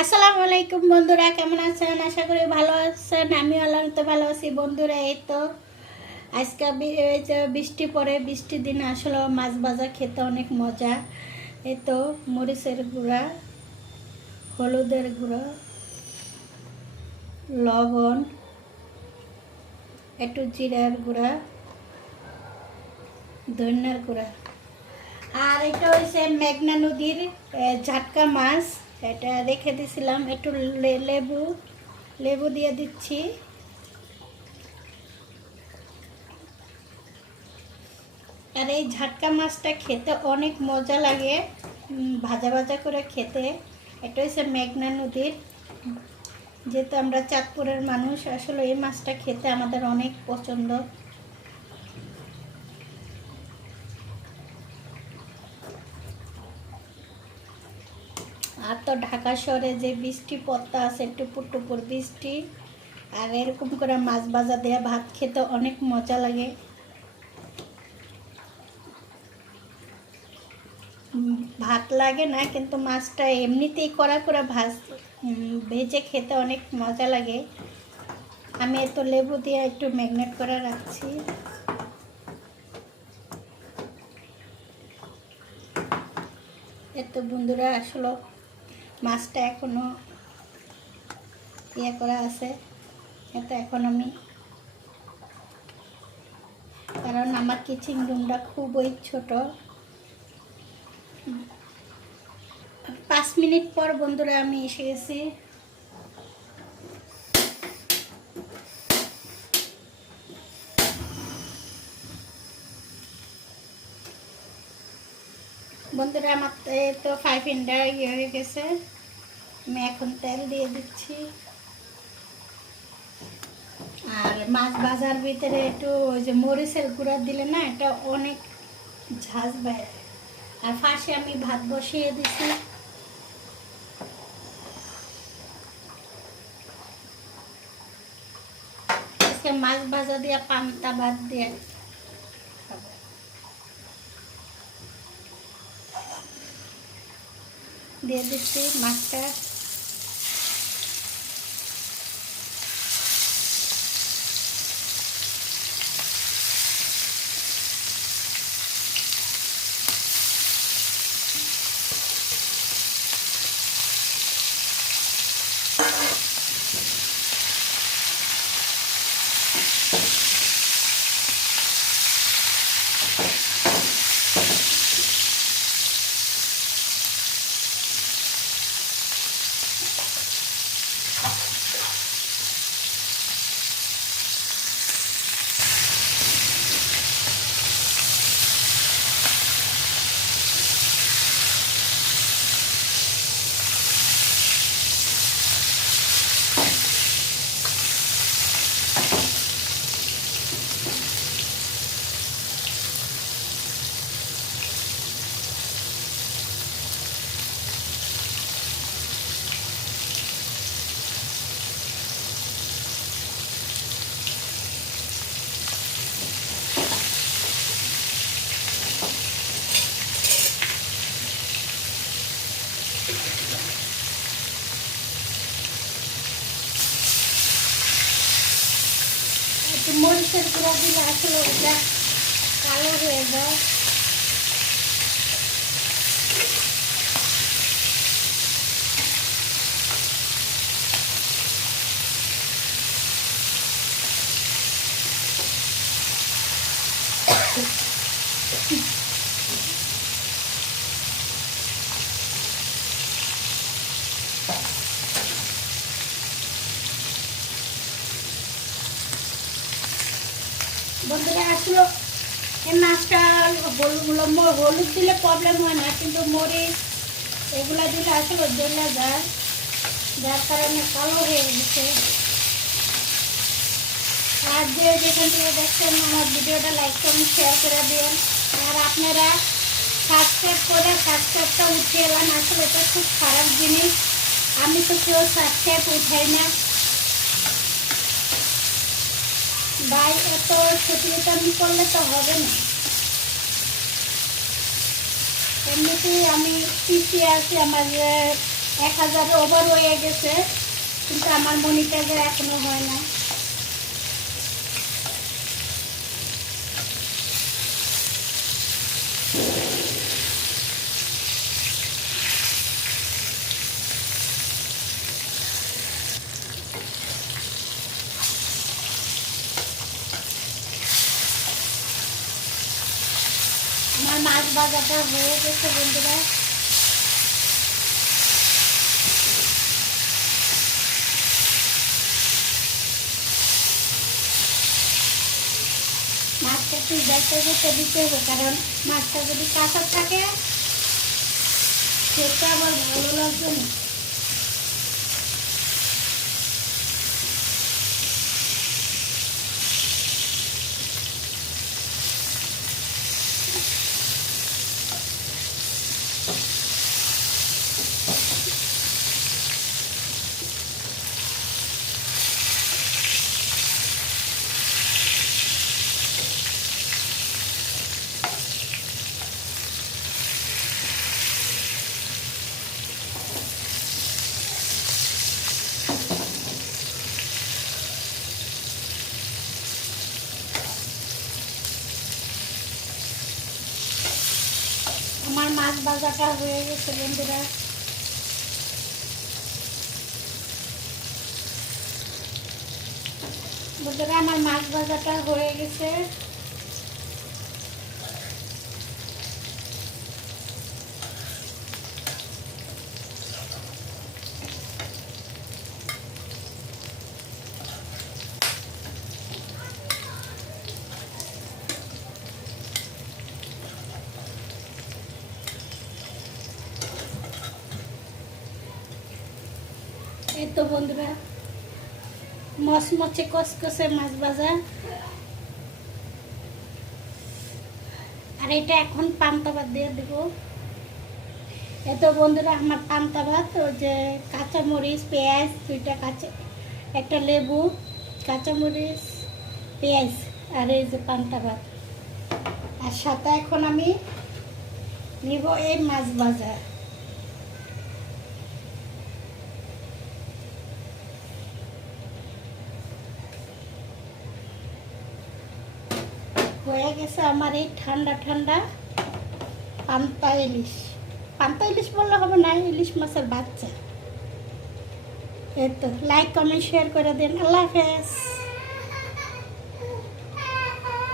আসসালামু আলাইকুম বন্ধুরা, কেমন আছেন? আশা করি ভালো আছেন। আমি আল্লাহর তো ভালো আছি বন্ধুরা। এই তো আজকে এই যে বৃষ্টি পড়ে, বৃষ্টির দিনে আসলে মাছ ভাজা খেতে অনেক মজা। এই তো মরিচের গুঁড়া, হলুদের গুঁড়ো, লবণ, একটু জিরার গুঁড়া, ধনিয়ার গুঁড়া, আর এটা হচ্ছে মেঘনা নদীর ঝাটকা মাছ। এটা রেখে দিয়েছিলাম, একটু লেবু লেবু দিয়ে দিচ্ছি। আর এই ঝাটকা মাছটা খেতে অনেক মজা লাগে, ভাজা ভাজা করে খেতে। এটা হচ্ছে মেঘনা নদীর, যেহেতু আমরা চাঁদপুরের মানুষ, আসলে এই মাছটা খেতে আমাদের অনেক পছন্দ। আর তো ঢাকা শহরে যে বৃষ্টি পড়তে আছে, টুপুর টুপুর বৃষ্টি, আর এরকম করে মাছ ভাজা দেওয়া ভাত খেতে অনেক মজা লাগে। ভাত লাগে না, কিন্তু মাছটা এমনিতেই কড়া করে ভেজে খেতে অনেক মজা লাগে। আমি এত লেবু দিয়ে একটু ম্যাগনেট করে রাখছি। এত বন্ধুরা, আসলে মাছটা এখনো ইয়ে করা আছে, এতে এখন আমি, কারণ আমার কিচেন রুমটা খুবই ছোট। 5 মিনিট পর বন্ধুরা আমি এসে গেছি। বন্ধুরা আমার তো 5 মিনিট ইয়ে হয়ে গেছে। আমি এখন তেল দিয়ে দিচ্ছি। আর মাছ ভাজার ভিতরে একটু ওই যে মরিচের গুঁড়া দিলে না, এটা অনেক ঝাঁজ বের। আর পাশে আমি ভাত বসিয়ে দিছি। আজকে মাছ ভাজা দিয়ে পান্তা ভাত দিয়ে দিয়ে দিচ্ছি মাছটা। একটু মরিচের গুঁড়া দিলে আসলে ওটা কালো হয়ে যায়। বন্ধুরা, আসলে এই মাছটা হলুদ দিলে প্রবলেম হয় না, কিন্তু মরিচ এগুলা দিলে আসলে জ্বলে যায়, যার কারণে কালো হয়ে গেছে। আর যে যেখান থেকে দেখছেন আমার ভিডিওটা লাইক করুন, শেয়ার করে দিন। আর আপনারা সাবস্ক্রাইব করে সাবস্ক্রাইবটা উঠিয়ে এলাম, আসলে এটা খুব খারাপ জিনিস। আমি তো কেউ সাবস্ক্রাইব উঠাই না ভাই, এত সচেতন করলে তো হবে না। এমনিতেই আমি পিছিয়ে আছি, আমার 1000 ওভার হয়ে গেছে, কিন্তু আমার মনিটাইজার এখনো হয় না। আমার মাছ ভাজাটা হয়ে গেছে বন্ধুরা। মাছটা একটু দেখতে দেখতে দিতে হবে, কারণ মাছটা যদি কাঁচা থাকে সেটা আবার ভালো লাগবে না। আমার মাছ ভাজাটা হয়ে গেছে বন্ধুরা। বন্ধুরা আমার মাছ ভাজাটা হয়ে গেছে। এই তো বন্ধুরা মচমচে কসকসে মাছ ভাজা। আর এটা এখন পান্তা ভাত দিয়ে দেবো। এই তো বন্ধুরা আমার পান্তা ভাত, ওই যে কাঁচামরিচ পেঁয়াজ দুইটা, একটা লেবু, কাঁচামরিচ পেঁয়াজ, আর এই যে পান্তা ভাত। আর সাথে এখন আমি নিব এই মাছ ভাজা। হয়ে গেছে আমার এই ঠান্ডা ঠান্ডা পান্তা ইলিশ। পান্তা ইলিশ বললে হবে না, ইলিশ মাছের বাচ্চা। এই তো লাইক কমেন্ট শেয়ার করে দিন। আল্লাহ হাফেজ।